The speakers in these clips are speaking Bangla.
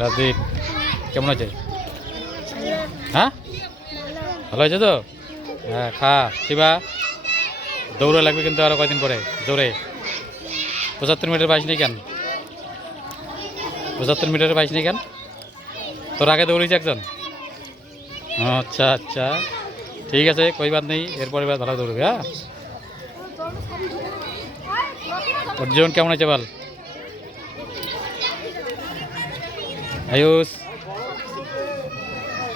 রাজদীপ কেমন আছে? হ্যাঁ ভালো আছে তো? হ্যাঁ খা শিবা, দৌড়ে লাগবে কিন্তু আরো কয়দিন পরে জোরে। 75 মিটার বাইশ নেই কেন? 75 মিটারের বাইশ নেই কেন? তোর আগে দৌড়েছে একজন। আচ্ছা আচ্ছা ঠিক আছে, কই বাদ নেই, এরপরে ভালো দৌড়বে। হ্যাঁ অর্জুন কেমন আছে বল? আয়ুষ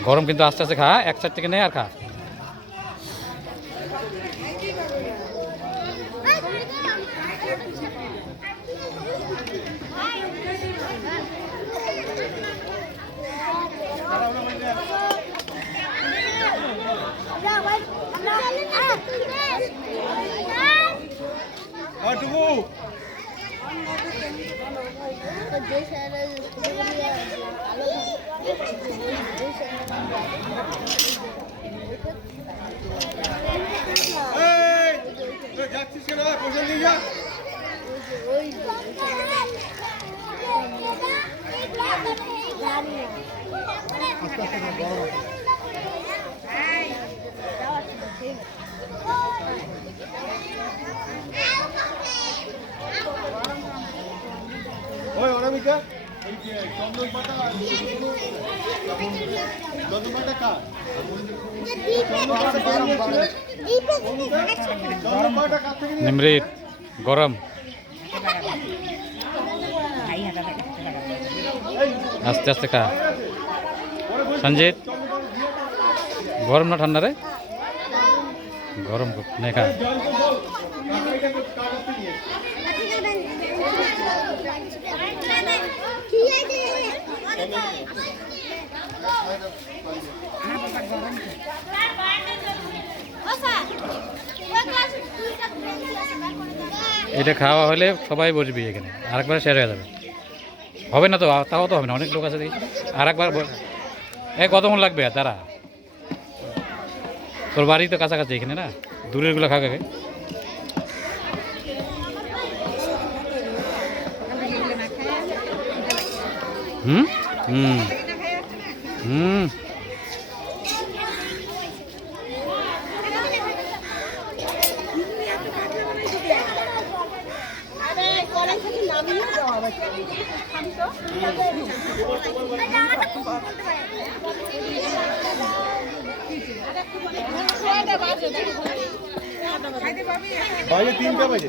গরম কিন্তু আস্তে আস্তে খা, এক সাইড থেকে নে আর খা। নিমৃত গরম আস্তে আস্তে খা। সঞ্জিত গরম না ঠান্ডা রে? গরম খুব নে খা। এটা খাওয়া হলে সবাই বসবি এখানে, আরেকবার শেয়ার হয়ে যাবে। হবে না তো, তাও তো হবে না, অনেক লোক আছে দেখি। আরেকবার কতক্ষণ লাগবে তারা? তোর বাড়ি তো কাছাকাছি এখানে না, দূরের গুলো খাওয়া খাবে। হুম হুম হুম বাইরে 3টা বাজে।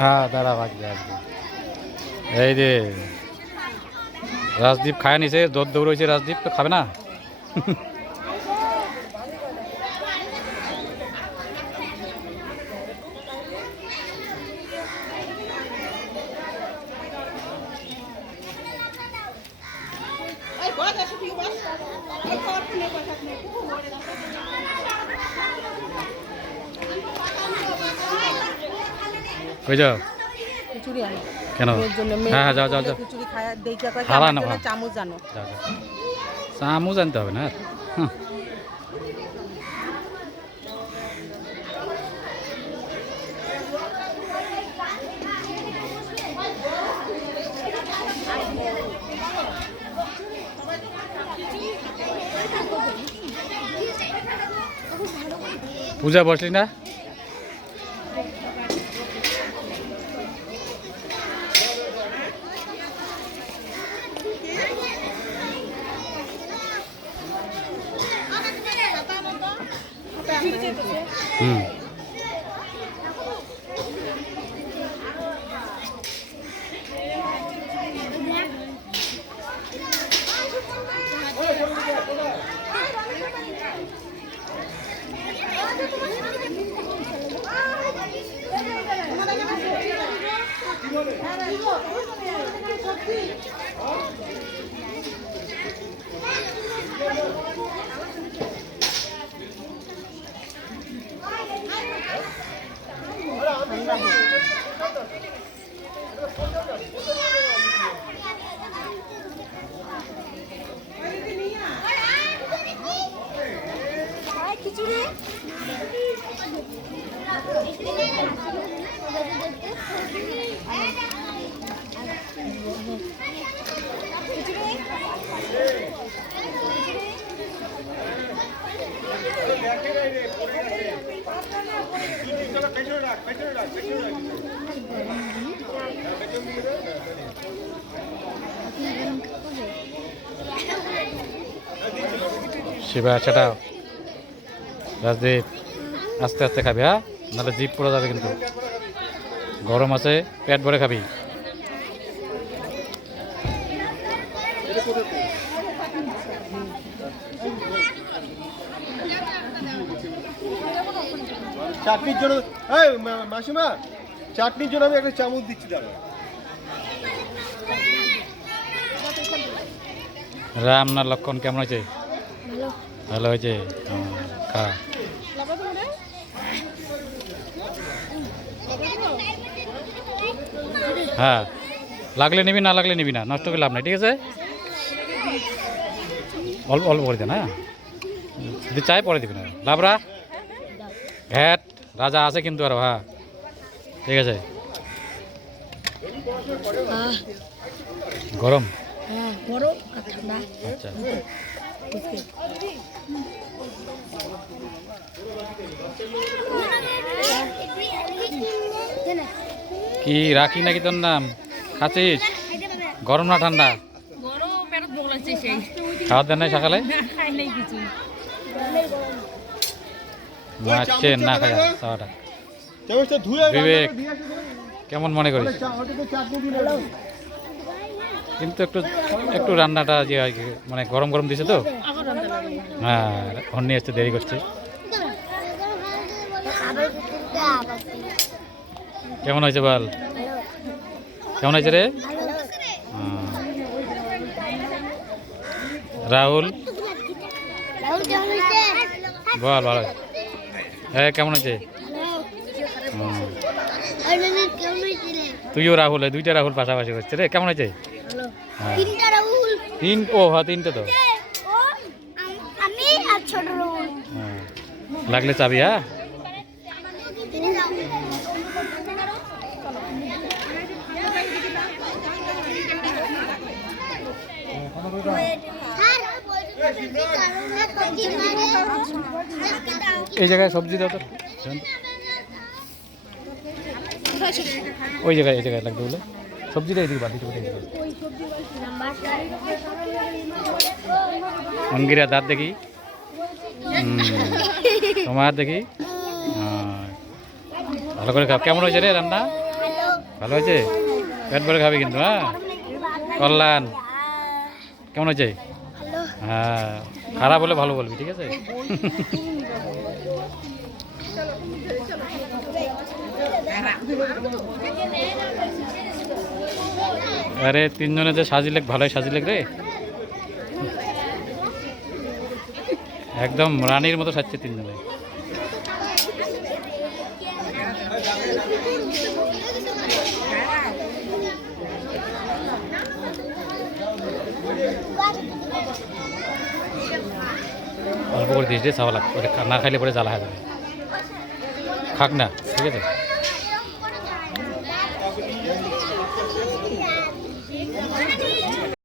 হ্যাঁ দাঁড়া বাজবে আসবে। এই যে রাজদীপ খায় নিছে, দৌড়েছে রাজদীপ, তো খাবে না? কই যাও? কেন? হ্যাঁ হ্যাঁ যাও যাও যাও। খাওয়া না, চামচ আনতে হবে না। পূজা বসলি না? হুম শিবা সেটা রাজদীপ আস্তে আস্তে খাবি, হ্যাঁ, নাহলে জিভ পড়ে যাবে কিন্তু। গরম আছে, পেট ভরে খাবি। চাটনির জন্য মাসিমা, চাটনির জন্য আমি একটা চামচ দিচ্ছি দাঁড়া। রাম না লক্ষণ কেমন হয়েছে? ভালো হয়েছে, খা। হ্যাঁ, লাগলে নিবি, না লাগলে নিবি না, নষ্ট করে লাভ নাই, ঠিক আছে? অল্প অল্প করে দেন, হ্যাঁ, যদি চাই পরে দিবি না। লাভরা ঘ্যাট রাজা আছে কিন্তু আরো, হ্যাঁ, ঠিক আছে। গরম, আচ্ছা। কি রাখি নাকি তোর নাম? খাচ্ছিস? গরম না ঠান্ডা? খাওয়ার দেন নাই সকালে? মারছে না খায় খাওয়াটা। বিবেক কেমন মনে করিস? কিন্তু একটু একটু রান্নাটা যে মানে গরম গরম দিছে তো, হ্যাঁ, অন্য আসতে দেরি করছে। কেমন হয়েছে বল? কেমন হয়েছে রে? রাহুল বল, ভালো। হ্যাঁ, কেমন হয়েছে? তুইও রাহুল, দুইটা রাহুল পাশাপাশি করছে রে। কেমন হয়েছে? তিনটে তো। লাগলে চাবি, হ্যাঁ। এই জায়গায় সবজি দাও তো, ওই জায়গায়, এই জায়গায় লাগবে বলে সবজিটা এদিকে বাদ দিতে। অঙ্গিরা দাঁত দেখি, তোমার দেখি, ভালো করে খাও। কেমন হয়েছে রে রান্না? ভালো হয়েছে, পেট ভরে খাবি কিন্তু, হ্যাঁ। কল্যাণ কেমন হয়েছে? হ্যাঁ, খারাপ হলে ভালো বলবি, ঠিক আছে? আরে তিনজনে যে সাজিলেক, ভালোই সাজিলেক রে, একদম রানীর মতো সাজছে তিনজনে। অল্প করে দিস রে, চাওয়া লাগবে, না খাইলে পরে জ্বালা হয়ে যাবে। খাক না, ঠিক আছে।